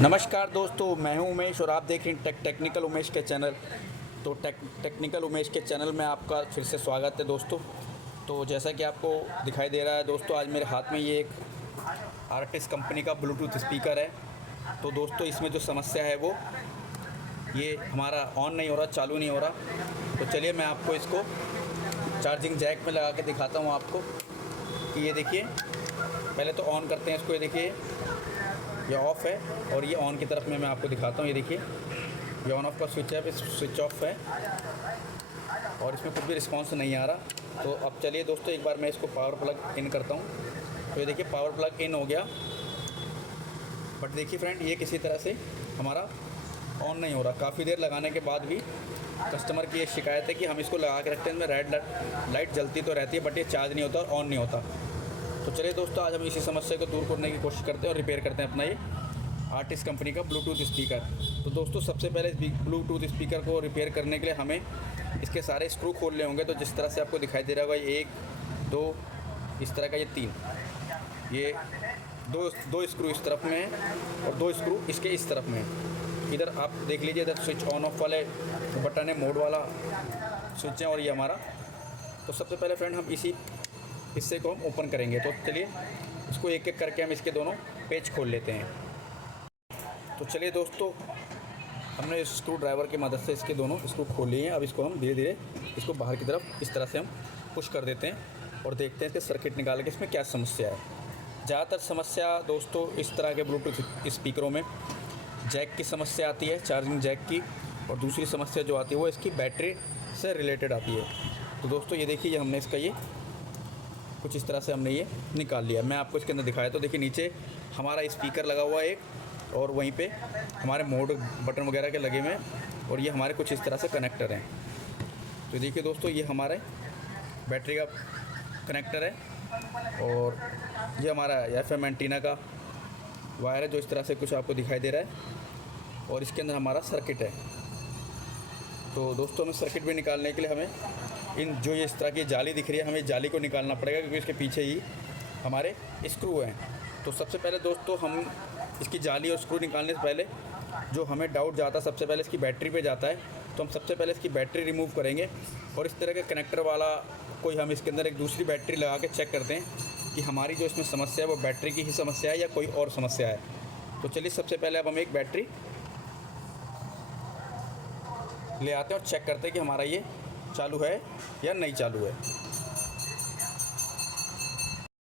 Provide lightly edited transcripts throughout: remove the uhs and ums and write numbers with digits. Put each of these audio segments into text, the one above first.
नमस्कार दोस्तों, मैं हूं उमेश और आप देख रहे हैं टेक्निकल उमेश के चैनल। तो टेक्निकल उमेश के चैनल में आपका फिर से स्वागत है दोस्तों। तो जैसा कि आपको दिखाई दे रहा है दोस्तों, आज मेरे हाथ में ये एक आर्टिस कंपनी का ब्लूटूथ स्पीकर है। तो दोस्तों, इसमें जो समस्या है वो ये हमारा ऑन नहीं हो रहा, चालू नहीं हो रहा। तो चलिए मैं आपको इसको चार्जिंग जैक में लगा के दिखाता हूँ आपको कि ये देखिए। पहले तो ऑन करते हैं इसको, ये देखिए ये ऑफ़ है और ये ऑन की तरफ में मैं आपको दिखाता हूँ। ये देखिए ये ऑन ऑफ का स्विच है, स्विच ऑफ है और इसमें कुछ भी रिस्पांस नहीं आ रहा। तो अब चलिए दोस्तों, एक बार मैं इसको पावर प्लग इन करता हूँ। तो ये देखिए पावर प्लग इन हो गया, बट देखिए फ्रेंड, ये किसी तरह से हमारा ऑन नहीं हो रहा। काफ़ी देर लगाने के बाद भी कस्टमर की ये शिकायत है कि हम इसको लगा के रखते हैं, इसमें रेड लाइट जलती तो रहती है बट ये चार्ज नहीं होता और ऑन नहीं होता। तो चलिए दोस्तों, आज हम इसी समस्या को दूर करने की कोशिश करते हैं और रिपेयर करते हैं अपना ये आर्टिस कंपनी का ब्लूटूथ स्पीकर। तो दोस्तों, सबसे पहले इस ब्लूटूथ स्पीकर को रिपेयर करने के लिए हमें इसके सारे स्क्रू खोलने होंगे। तो जिस तरह से आपको दिखाई दे रहा होगा, ये 1 2 इस तरह का, ये 3, ये दो स्क्रू इस तरफ में है और 2 स्क्रू इसके इस तरफ में है। इधर आप देख लीजिए, इधर स्विच ऑन ऑफ वाले बटन है, मोड वाला स्विच है और ये हमारा। तो सबसे पहले फ्रेंड हम इसी हिस्से को हम ओपन करेंगे। तो चलिए इसको एक एक करके हम इसके दोनों पेच खोल लेते हैं। तो चलिए दोस्तों, हमने स्क्रू ड्राइवर की मदद से इसके दोनों स्क्रू खोल लिए हैं। अब इसको हम धीरे धीरे इसको बाहर की तरफ इस तरह से हम पुश कर देते हैं और देखते हैं इसके सर्किट निकाल के इसमें क्या समस्या है। ज़्यादातर समस्या दोस्तों इस तरह के ब्लूटूथ स्पीकरों में जैक की समस्या आती है, चार्जिंग जैक की, और दूसरी समस्या जो आती है वो इसकी बैटरी से रिलेटेड आती है। तो दोस्तों ये देखिए, ये हमने इसका ये कुछ इस तरह से हमने ये निकाल लिया। मैं आपको इसके अंदर दिखाया। तो देखिए नीचे हमारा स्पीकर लगा हुआ है एक, और वहीं पे हमारे मोड बटन वगैरह के लगे हुए हैं, और ये हमारे कुछ इस तरह से कनेक्टर हैं। तो देखिए दोस्तों, ये हमारे बैटरी का कनेक्टर है और ये हमारा FM एंटीना का वायर है जो इस तरह से कुछ आपको दिखाई दे रहा है, और इसके अंदर हमारा सर्किट है। तो दोस्तों, हमें सर्किट भी निकालने के लिए हमें इन जो ये इस तरह की जाली दिख रही है, हमें जाली को निकालना पड़ेगा क्योंकि इसके पीछे ही हमारे स्क्रू हैं। तो सबसे पहले दोस्तों, हम इसकी जाली और स्क्रू निकालने से पहले जो हमें डाउट जाता है, सबसे पहले इसकी बैटरी पे जाता है। तो हम सबसे पहले इसकी बैटरी रिमूव करेंगे और इस तरह के कनेक्टर वाला कोई हम इसके अंदर एक दूसरी बैटरी लगा के चेक करते हैं कि हमारी जो इसमें समस्या है वो बैटरी की ही समस्या है या कोई और समस्या है। तो चलिए सबसे पहले अब हम एक बैटरी ले आते हैं और चेक करते हैं कि हमारा ये चालू है या नहीं चालू है।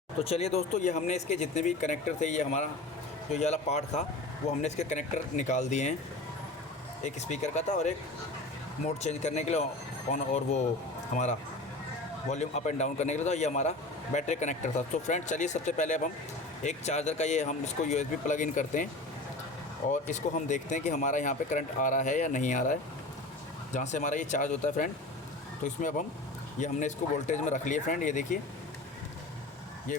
तो चलिए दोस्तों, ये हमने इसके जितने भी कनेक्टर थे, ये हमारा जो ये वाला पार्ट था वो हमने इसके कनेक्टर निकाल दिए हैं। एक स्पीकर का था और एक मोड चेंज करने के लिए ऑन, और वो हमारा वॉल्यूम अप एंड डाउन करने के लिए था। ये हमारा बैटरी कनेक्टर था। तो फ्रेंड चलिए सबसे पहले अब हम एक चार्जर का ये हम इसको USB प्लग इन करते हैं और इसको हम देखते हैं कि हमारा यहाँ पे करंट आ रहा है या नहीं आ रहा है, जहाँ से हमारा ये चार्ज होता है फ्रेंड। तो इसमें अब हम ये हमने इसको वोल्टेज में रख लिए फ्रेंड। ये देखिए, ये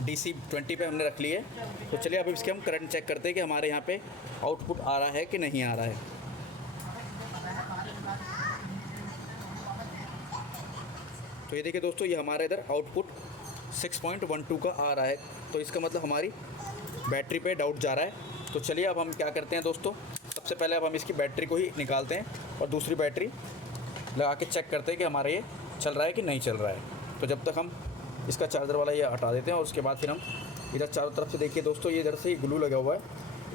DC 20 पे हमने रख लिए। तो चलिए अब इसके हम करंट चेक करते हैं कि हमारे यहाँ पे आउटपुट आ रहा है कि नहीं आ रहा है। तो ये देखिए दोस्तों, ये हमारे इधर आउटपुट 6.12 का आ रहा है। तो इसका मतलब हमारी बैटरी पे डाउट जा रहा है। तो चलिए अब हम क्या करते हैं दोस्तों, सबसे पहले अब हम इसकी बैटरी को ही निकालते हैं और दूसरी बैटरी लगा के चेक करते हैं कि हमारा ये चल रहा है कि नहीं चल रहा है। तो जब तक हम इसका चार्जर वाला ये हटा देते हैं और उसके बाद फिर हम इधर चारों तरफ से देखिए दोस्तों, ये इधर से ग्लू लगा हुआ है।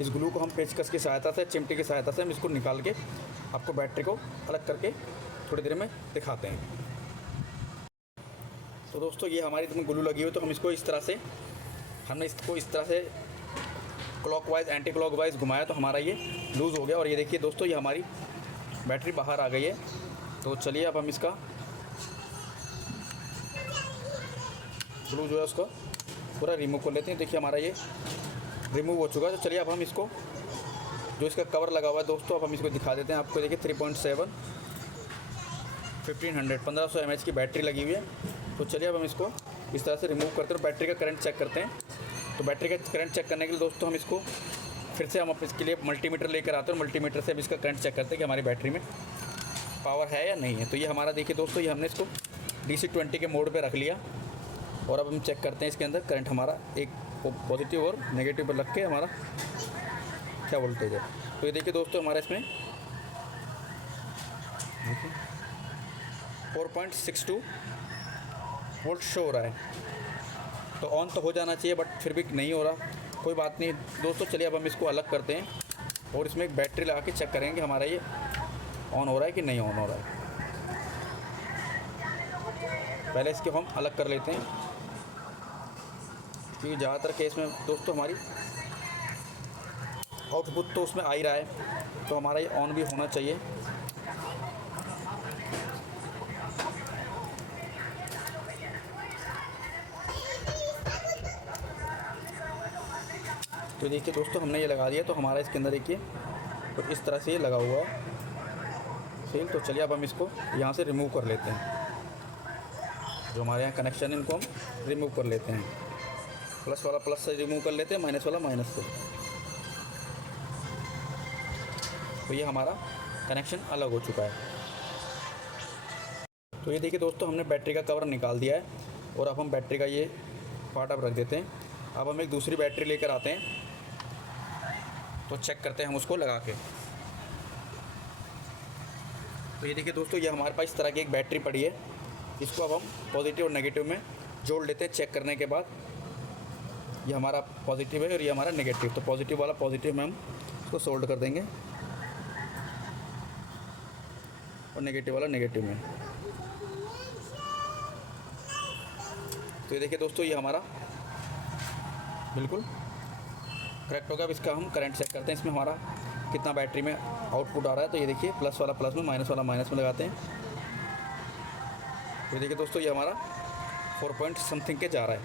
इस ग्लू को हम पेचकस की सहायता से, चिमटी की सहायता से हम इसको निकाल के आपको बैटरी को अलग करके थोड़ी देर में दिखाते हैं। तो दोस्तों, ये हमारी इसमें ग्लू लगी हुई, तो हम इसको इस तरह से, हमने इसको इस तरह से क्लॉकवाइज एंटी क्लॉकवाइज घुमाया तो हमारा ये लूज़ हो गया। और ये देखिए दोस्तों, ये हमारी बैटरी बाहर आ गई है। तो चलिए अब हम इसका ग्लू जो है उसको पूरा रिमूव कर लेते हैं। देखिए हमारा ये रिमूव हो चुका है। तो चलिए अब हम इसको, जो इसका कवर लगा हुआ है दोस्तों, अब हम इसको दिखा देते हैं आपको। देखिए 3.7 1500 mAh की बैटरी लगी हुई है। तो चलिए अब हम इसको इस तरह से रिमूव करते हैं और बैटरी का करंट चेक करते हैं। तो बैटरी का करंट चेक करने के लिए दोस्तों हम इसको फिर से हम इसके लिए मल्टीमीटर लेकर आते हैं और मल्टीमीटर से अब इसका करंट चेक करते हैं कि हमारी बैटरी में पावर है या नहीं है। तो ये हमारा देखिए दोस्तों, ये हमने इसको DC 20 के मोड पे रख लिया और अब हम चेक करते हैं इसके अंदर करंट हमारा एक पॉजिटिव और नेगेटिव पर रख के हमारा क्या वोल्टेज है। तो ये देखिए दोस्तों हमारा इसमें देखिए 4.62 वोल्ट शो हो रहा है। तो ऑन तो हो जाना चाहिए बट फिर भी नहीं हो रहा। कोई बात नहीं दोस्तों, चलिए अब हम इसको अलग करते हैं और इसमें एक बैटरी लगा के चेक करेंगे हमारा ये ऑन हो रहा है कि नहीं ऑन हो रहा है। पहले इसके हम अलग कर लेते हैं, क्योंकि ज़्यादातर केस में दोस्तों हमारी आउटपुट तो उसमें आ ही रहा है, तो हमारा ये ऑन भी होना चाहिए। तो देखिए दोस्तों हमने ये लगा दिया, तो हमारा इसके अंदर देखिए तो इस तरह से ये लगा हुआ है सेल। तो चलिए अब हम इसको यहाँ से रिमूव कर लेते हैं। जो हमारे यहाँ कनेक्शन है इनको हम रिमूव कर लेते हैं। प्लस वाला प्लस से रिमूव कर लेते हैं, माइनस वाला माइनस से। तो ये हमारा कनेक्शन अलग हो चुका है। तो ये देखिए दोस्तों हमने बैटरी का कवर निकाल दिया है और अब हम बैटरी का ये पार्ट अब रख देते हैं। अब हम एक दूसरी बैटरी लेकर आते हैं, तो चेक करते हैं हम उसको लगा के। तो ये देखिए दोस्तों ये हमारे पास इस तरह की एक बैटरी पड़ी है। इसको अब हम पॉजिटिव और नेगेटिव में जोड़ लेते हैं। चेक करने के बाद ये हमारा पॉजिटिव है और ये हमारा नेगेटिव। तो पॉजिटिव वाला पॉजिटिव में हम इसको सोल्ड कर देंगे और नेगेटिव वाला नेगेटिव में। तो ये देखिए दोस्तों ये हमारा बिल्कुल करेक्ट होगा। अब इसका हम करंट चेक करते हैं, इसमें हमारा कितना बैटरी में आउटपुट आ रहा है। तो ये देखिए प्लस वाला प्लस में, माइनस वाला माइनस में लगाते हैं। तो देखिए दोस्तों ये हमारा 4 पॉइंट समथिंग के जा रहा है।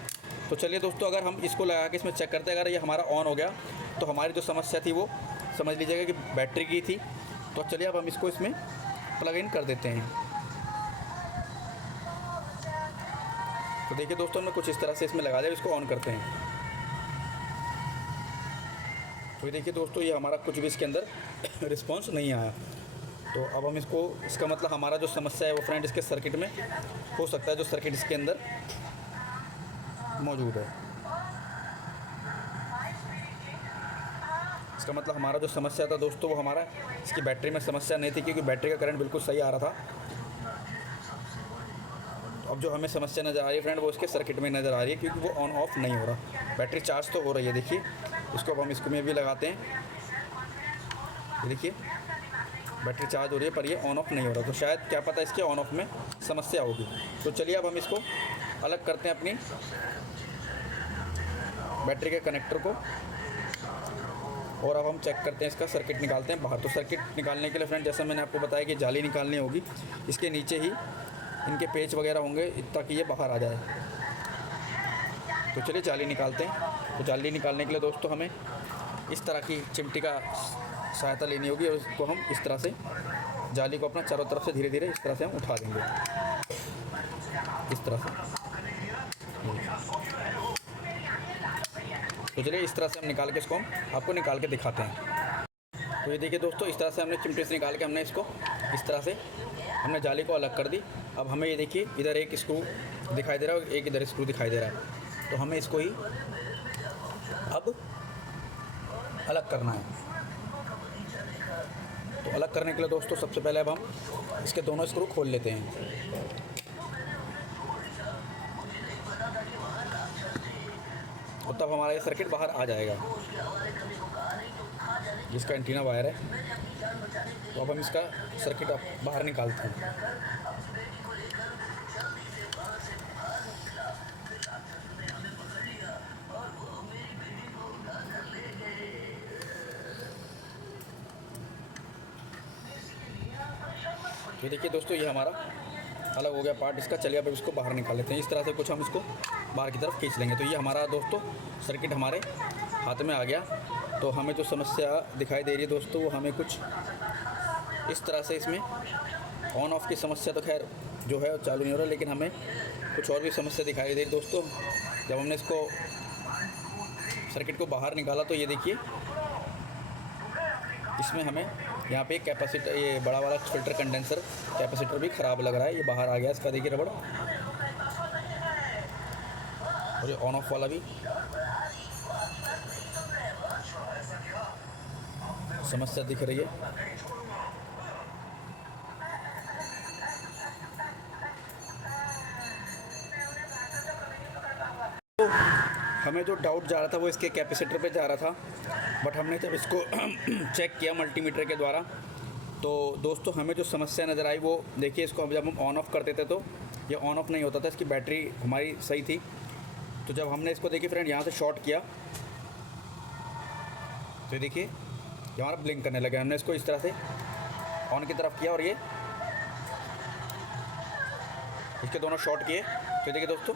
तो चलिए दोस्तों अगर हम इसको लगा के इसमें चेक करते हैं, अगर ये हमारा ऑन हो गया तो हमारी जो समस्या थी वो समझ लीजिएगा कि बैटरी की थी। तो चलिए अब हम इसको इसमें प्लग इन कर देते हैं। तो देखिए दोस्तों हमने कुछ इस तरह से इसमें लगा दिया। इसको ऑन करते हैं। तो ये देखिए दोस्तों ये हमारा कुछ भी इसके अंदर रिस्पांस नहीं आया। तो अब हम इसको, इसका मतलब हमारा जो समस्या है वो फ्रेंड इसके सर्किट में हो सकता है, जो सर्किट इसके अंदर मौजूद है। इसका मतलब हमारा जो समस्या था दोस्तों वो हमारा इसकी बैटरी में समस्या नहीं थी, क्योंकि बैटरी का करंट बिल्कुल सही आ रहा था। तो अब जो हमें समस्या नज़र आ रही है फ्रेंड वो इसके सर्किट में नज़र आ रही है, क्योंकि वो ऑन ऑफ नहीं हो रहा। बैटरी चार्ज तो हो रही है देखिए। इसको अब हम इसको में भी लगाते हैं। ये देखिए बैटरी चार्ज हो रही है पर ये ऑन ऑफ नहीं हो रहा। तो शायद क्या पता इसके ऑन ऑफ में समस्या होगी। तो चलिए अब हम इसको अलग करते हैं अपनी बैटरी के कनेक्टर को, और अब हम चेक करते हैं इसका सर्किट निकालते हैं बाहर। तो सर्किट निकालने के लिए फ्रेंड जैसा मैंने आपको बताया कि जाली निकालनी होगी। इसके नीचे ही इनके पेच वगैरह होंगे ताकि ये बाहर आ जाए। तो चलिए जाली निकालते हैं। तो जाली निकालने के लिए दोस्तों हमें इस तरह की चिमटी का सहायता लेनी होगी और इसको हम इस तरह से जाली को अपना चारों तरफ से धीरे धीरे इस तरह से हम उठा देंगे, इस तरह से। तो चलिए इस तरह से हम निकाल के इसको हम आपको निकाल के दिखाते हैं। तो ये देखिए दोस्तों इस तरह से हमने चिमटे से निकाल के हमने इसको इस तरह से हमने जाली को अलग कर दी। अब हमें ये देखिए इधर एक स्क्रू दिखाई दे रहा है और एक इधर स्क्रू दिखाई दे रहा है। तो हमें इसको ही अब अलग करना है। तो अलग करने के लिए दोस्तों सबसे पहले अब हम इसके दोनों स्क्रू खोल लेते हैं। और तब हमारा ये सर्किट बाहर आ जाएगा, जिसका एंटीना वायर है। तो अब हम इसका सर्किट अब बाहर निकालते हैं। ये देखिए दोस्तों ये हमारा अलग हो गया पार्ट इसका। चलिए अब इसको बाहर निकाल लेते हैं। इस तरह से कुछ हम इसको बाहर की तरफ खींच लेंगे। तो ये हमारा दोस्तों सर्किट हमारे हाथ में आ गया। तो हमें जो समस्या दिखाई दे रही है दोस्तों वो हमें कुछ इस तरह से, इसमें ऑन ऑफ की समस्या तो खैर जो है चालू नहीं हो रहा, लेकिन हमें कुछ और भी समस्या दिखाई दे रही दोस्तों। जब हमने इसको सर्किट को बाहर निकाला तो ये देखिए इसमें हमें यहाँ पे कैपेसिटर, ये बड़ा वाला फिल्टर कंडेंसर कैपेसिटर भी ख़राब लग रहा है। ये बाहर आ गया इसका देखिए रबड़, और ये ऑन ऑफ वाला भी। समस्या दिख रही है। तो हमें जो डाउट जा रहा था वो इसके कैपेसिटर पे जा रहा था, बट हमने जब इसको चेक किया मल्टीमीटर के द्वारा तो दोस्तों हमें जो समस्या नज़र आई वो देखिए, इसको जब हम ऑन ऑफ़ करते थे तो ये ऑन ऑफ़ नहीं होता था, इसकी बैटरी हमारी सही थी। तो जब हमने इसको देखिए फ्रेंड यहाँ से शॉर्ट किया तो देखिए ये हमारा ब्लिंक करने लगा। हमने इसको इस तरह से ऑन की तरफ किया और ये इसके दोनों शॉर्ट किए तो देखिए दोस्तों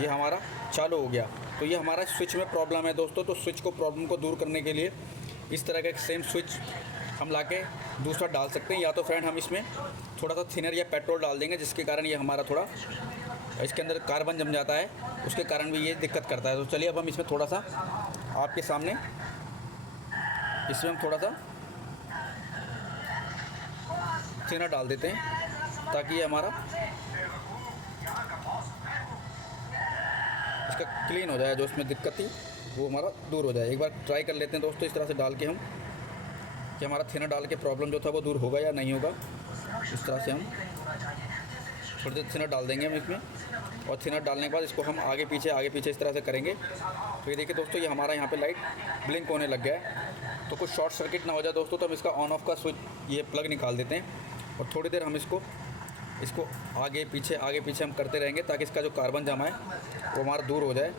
ये हमारा चालू हो गया। तो ये हमारा स्विच में प्रॉब्लम है दोस्तों। तो स्विच को प्रॉब्लम को दूर करने के लिए इस तरह का एक सेम स्विच हम लाके दूसरा डाल सकते हैं, या तो फ्रेंड हम इसमें थोड़ा सा थिनर या पेट्रोल डाल देंगे, जिसके कारण ये हमारा थोड़ा इसके अंदर कार्बन जम जाता है, उसके कारण भी ये दिक्कत करता है। तो चलिए अब हम इसमें थोड़ा सा आपके सामने इसमें हम थोड़ा सा थिनर डाल देते हैं ताकि ये हमारा इसका क्लीन हो जाए, जो इसमें दिक्कत थी वो हमारा दूर हो जाए। एक बार ट्राई कर लेते हैं दोस्तों इस तरह से डाल के हम, कि हमारा थिनर डाल के प्रॉब्लम जो था वो दूर होगा या नहीं होगा। इस तरह से हम थोड़ी देर थिनर डाल देंगे हम इसमें, और थिनर डालने के बाद इसको हम आगे पीछे इस तरह से करेंगे। तो ये देखिए दोस्तों ये हमारा यहाँ पे लाइट ब्लिंक होने लग गया है। तो कुछ शॉर्ट सर्किट ना हो जाए दोस्तों, तो हम इसका ऑन ऑफ का स्विच ये प्लग निकाल देते हैं और थोड़ी देर हम इसको आगे पीछे हम करते रहेंगे ताकि इसका जो कार्बन जमा है वो हमारा दूर हो जाए।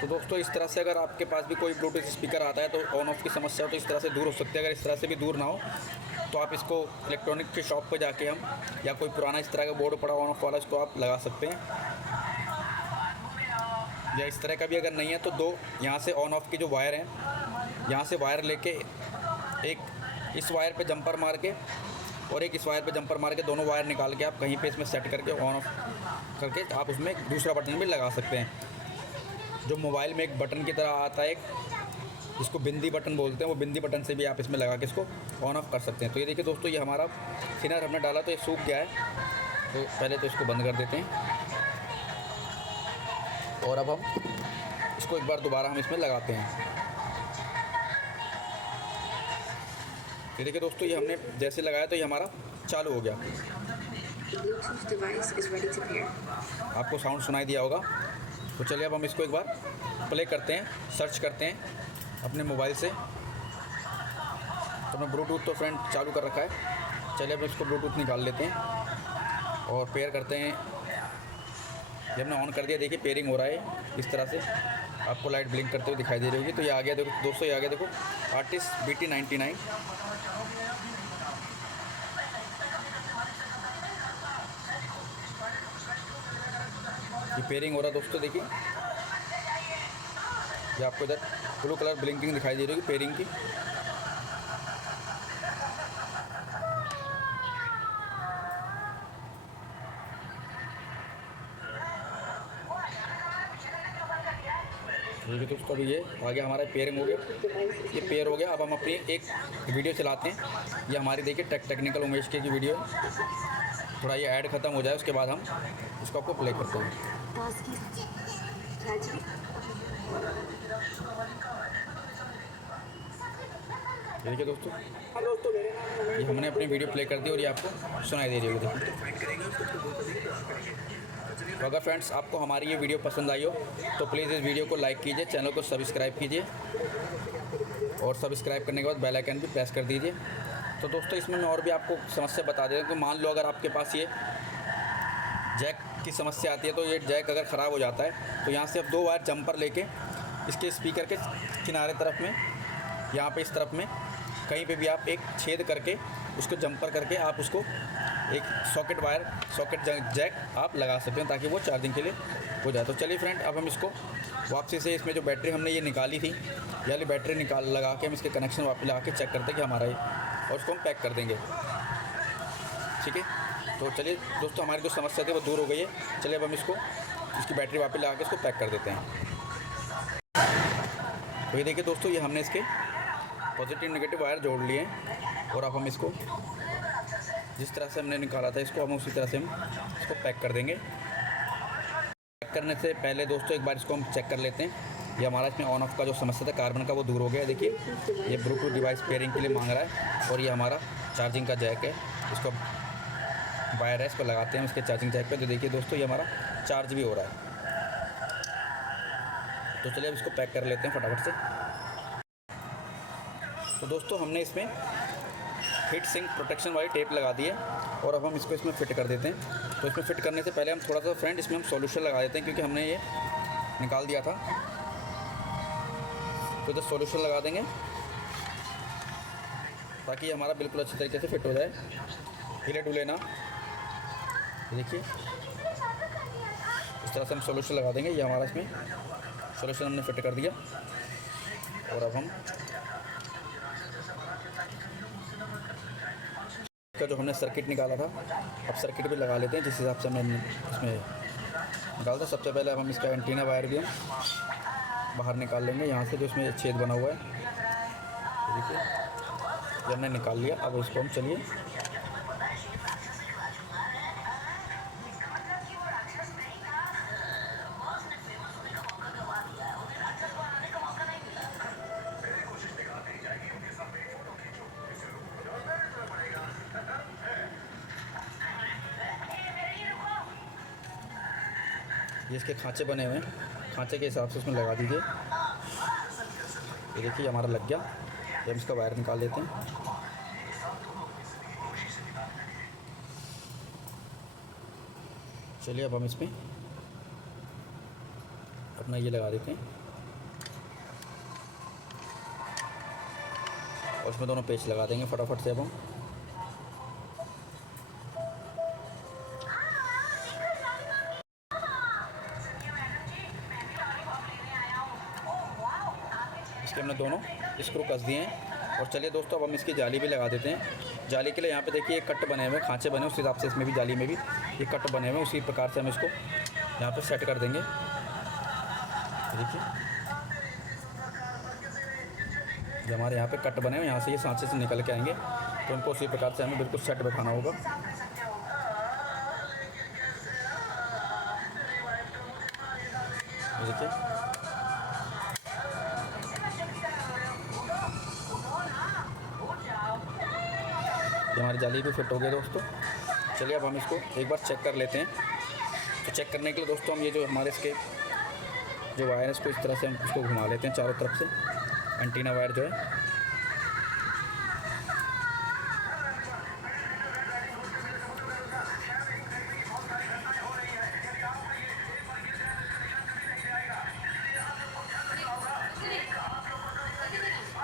तो दोस्तों इस तरह से अगर आपके पास भी कोई ब्लूटूथ स्पीकर आता है तो ऑन ऑफ की समस्या तो इस तरह से दूर हो सकती है। अगर इस तरह से भी दूर ना हो तो आप इसको इलेक्ट्रॉनिक की शॉप पर जाके हम, या कोई पुराना इस तरह का बोर्ड पड़ा ऑन ऑफ वाला, इसको आप लगा सकते हैं। या इस तरह का भी अगर नहीं है तो दो यहाँ से ऑन ऑफ की जो वायर हैं, यहाँ से वायर लेके एक इस वायर पे जंपर मार के और एक इस वायर पे जंपर मार के, दोनों वायर निकाल के आप कहीं पे इसमें सेट करके ऑन ऑफ करके आप उसमें दूसरा बटन भी लगा सकते हैं। जो मोबाइल में एक बटन की तरह आता है एक, जिसको बिंदी बटन बोलते हैं, वो बिंदी बटन से भी आप इसमें लगा के इसको ऑन ऑफ कर सकते हैं। तो ये देखिए दोस्तों ये हमारा थिनर हमने डाला तो ये सूख गया है। तो पहले तो इसको बंद कर देते हैं और अब हम इसको एक बार दोबारा हम इसमें लगाते हैं। ये देखिए दोस्तों ये हमने जैसे लगाया तो ये हमारा चालू हो गया। आपको साउंड सुनाई दिया होगा। तो चलिए अब हम इसको एक बार प्ले करते हैं, सर्च करते हैं अपने मोबाइल से। तो मैं ब्लूटूथ तो फ्रेंड चालू कर रखा है। चलिए अब इसको ब्लूटूथ निकाल लेते हैं और पेयर करते हैं। ये हमने ऑन कर दिया, देखिए पेयरिंग हो रहा है इस तरह से, आपको लाइट ब्लिंक करते हुए दिखाई दे रही होगी। तो ये आ गया देखो दोस्तों, ये आ गया देखो आर्टिस्ट BT99। ये पेयरिंग हो रहा है दोस्तों, देखिए ये आपको इधर ब्लू कलर ब्लिंकिंग दिखाई दे रही होगी पेयरिंग की। देखिए दोस्तों अभी ये आ गया हमारा पेयरिंग हो गया, ये पेयर हो गया। अब हम अपनी एक वीडियो चलाते हैं। ये हमारी देखिए टेक्निकल उमेश की वीडियो, थोड़ा ये ऐड ख़त्म हो जाए उसके बाद हम इसको आपको प्ले करते हैं। देखिए दोस्तों ये हमने अपनी वीडियो प्ले कर दी और ये आपको सुनाई दे रही होगी। तो अगर फ्रेंड्स आपको हमारी ये वीडियो पसंद आई हो तो प्लीज़ इस वीडियो को लाइक कीजिए, चैनल को सब्सक्राइब कीजिए और सब्सक्राइब करने के बाद बेल आइकन भी प्रेस कर दीजिए। तो दोस्तों इसमें मैं और भी आपको समस्या बता देता हूँ कि मान लो अगर आपके पास ये जैक की समस्या आती है, तो ये जैक अगर ख़राब हो जाता है तो यहाँ से आप दो वायर जंपर लेके इसके स्पीकर के किनारे तरफ में, यहाँ पे इस तरफ में कहीं पे भी आप एक छेद करके उसको जंपर करके आप उसको एक सॉकेट जैक आप लगा सकते हैं ताकि वो चार्जिंग के लिए हो जाए। तो चलिए फ्रेंड अब हम इसको वापसी से इसमें जो बैटरी हमने ये निकाली थी, ये वाली बैटरी लगा के हम इसके कनेक्शन वापस लगा के चेक करते हैं कि हमारा ये, और उसको हम पैक कर देंगे। ठीक है, तो चलिए दोस्तों हमारी जो समस्या थी वो दूर हो गई है। चलिए अब हम इसकी बैटरी वापस लगा के इसको पैक कर देते हैं। तो ये देखिए दोस्तों ये हमने इसके पॉजिटिव नेगेटिव वायर जोड़ लिए हैं और अब हम इसको जिस तरह से हमने निकाला था इसको हम उसी तरह से हम इसको पैक कर देंगे। पैक करने से पहले दोस्तों एक बार इसको हम चेक कर लेते हैं ये हमारा इसमें ऑन ऑफ का जो समस्या था कार्बन का वो दूर हो गया। देखिए ये ब्लूटूथ डिवाइस पेयरिंग के लिए मांग रहा है। और ये हमारा चार्जिंग का जैक है, इसको वायर है, इसको लगाते हैं इसके चार्जिंग जैक पे। तो देखिए दोस्तों ये हमारा चार्ज भी हो रहा है। तो चलिए अब इसको पैक कर लेते हैं फटाफट से। तो दोस्तों हमने इसमें हीट सिंक प्रोटेक्शन वाली टेप लगा दी है और अब हम इसको इसमें फ़िट कर देते हैं। तो इसमें फ़िट करने से पहले हम थोड़ा सा फ्रेंड इसमें हम सॉल्यूशन लगा देते हैं, क्योंकि हमने ये निकाल दिया था। तो इधर सॉल्यूशन लगा देंगे ताकि हमारा बिल्कुल अच्छी तरीके से फिट हो जाए, हिले डुले ना। देखिए इस तरह से हम सॉल्यूशन लगा देंगे। ये हमारा इसमें सॉल्यूशन हमने फिट कर दिया और अब हम का जो हमने सर्किट निकाला था अब सर्किट भी लगा लेते हैं जिस हिसाब से हमने इसमें निकाला था। सबसे पहले अब हम इसका एंटीना वायर भी हम बाहर निकाल लेंगे यहाँ से, जो इसमें छेद बना हुआ है। देखिए ये हमने निकाल लिया। अब इसको हम चलिए ये इसके खांचे बने हुए हैं, खांचे के हिसाब से उसमें लगा दीजिए। ये देखिए हमारा लग गया। ये हम इसका वायर निकाल लेते हैं। चलिए अब हम इसमें अपना ये लगा देते हैं और इसमें दोनों पेच लगा देंगे फटाफट से। अब हम इसके हमने दोनों स्क्रू कस दिए हैं। और चलिए दोस्तों अब हम इसकी जाली भी लगा देते हैं। जाली के लिए यहाँ पे देखिए कट बने हुए, खांचे बने, उस हिसाब से इसमें भी जाली में भी ये कट बने हुए, उसी प्रकार से हम इसको यहाँ पे सेट कर देंगे। देखिए जो हमारे यहाँ पे कट बने हुए, यहाँ से ये सांचे से निकल के आएंगे, तो उनको उसी प्रकार से हमें बिल्कुल सेट बैठाना होगा। देखिए हमारी जाली भी फिट हो गई दोस्तों। चलिए अब हम इसको एक बार चेक कर लेते हैं। तो चेक करने के लिए दोस्तों हम ये जो हमारे इसके जो वायर है इसको इस तरह से हम इसको घुमा लेते हैं चारों तरफ से। एंटीना वायर जो है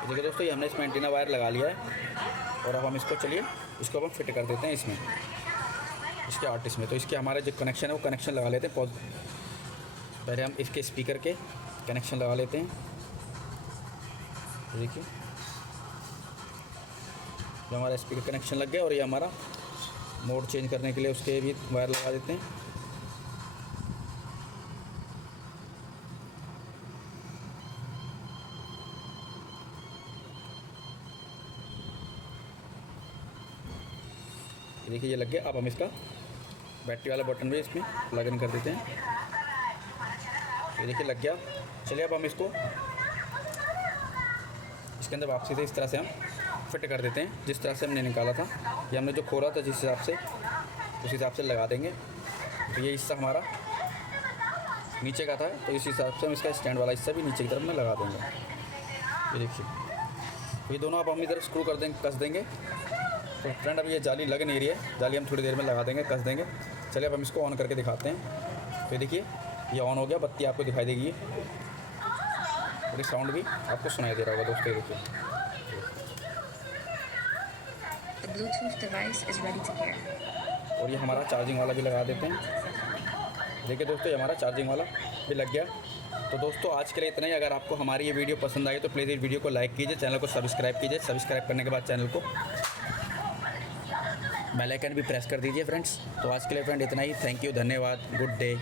देखिए दोस्तों ये हमने इसमें एंटीना वायर लगा लिया है और अब हम इसको चलिए इसको अब हम फिट कर देते हैं इसमें, इसके आर्टिस्ट में। तो इसके हमारे जो कनेक्शन है वो कनेक्शन लगा लेते हैं। पहले हम इसके स्पीकर के कनेक्शन लगा लेते हैं। देखिए जो हमारा स्पीकर कनेक्शन लग गया और ये हमारा मोड चेंज करने के लिए उसके भी वायर लगा देते हैं। देखिए ये लग गया। अब हम इसका बैटरी वाला बटन भी इसमें प्लग इन कर देते हैं। ये देखिए लग गया। चलिए अब हम इसको इसके अंदर वापसी से इस तरह से हम फिट कर देते हैं जिस तरह से हमने निकाला था। ये हमने जो खोला था जिस हिसाब से उस हिसाब से लगा देंगे। तो ये हिस्सा हमारा नीचे का था, तो इस हिसाब से हम इसका स्टैंड वाला हिस्सा भी नीचे की तरफ में लगा देंगे। ये देखिए ये दोनों अब हम इधर स्क्रू कर देंगे, कस देंगे। तो फ्रेंड अभी ये जाली लग नहीं रही है, जाली हम थोड़ी देर में लगा देंगे, कस देंगे। चलिए अब हम इसको ऑन करके दिखाते हैं। तो देखिए ये ऑन हो गया, बत्ती आपको दिखाई देगी और साउंड भी आपको सुनाई दे रहा होगा दोस्तों। देखिए The Bluetooth device is ready to pair. और ये हमारा चार्जिंग वाला भी लगा देते हैं। देखिए दोस्तों ये हमारा चार्जिंग वाला भी लग गया। तो दोस्तों आज के लिए इतना ही। अगर आपको हमारी ये वीडियो पसंद आई तो प्लीज़ इस वीडियो को लाइक कीजिए, चैनल को सब्सक्राइब कीजिए। सब्सक्राइब करने के बाद चैनल को बेल आइकन भी प्रेस कर दीजिए फ्रेंड्स। तो आज के लिए फ्रेंड इतना ही। थैंक यू, धन्यवाद, गुड डे।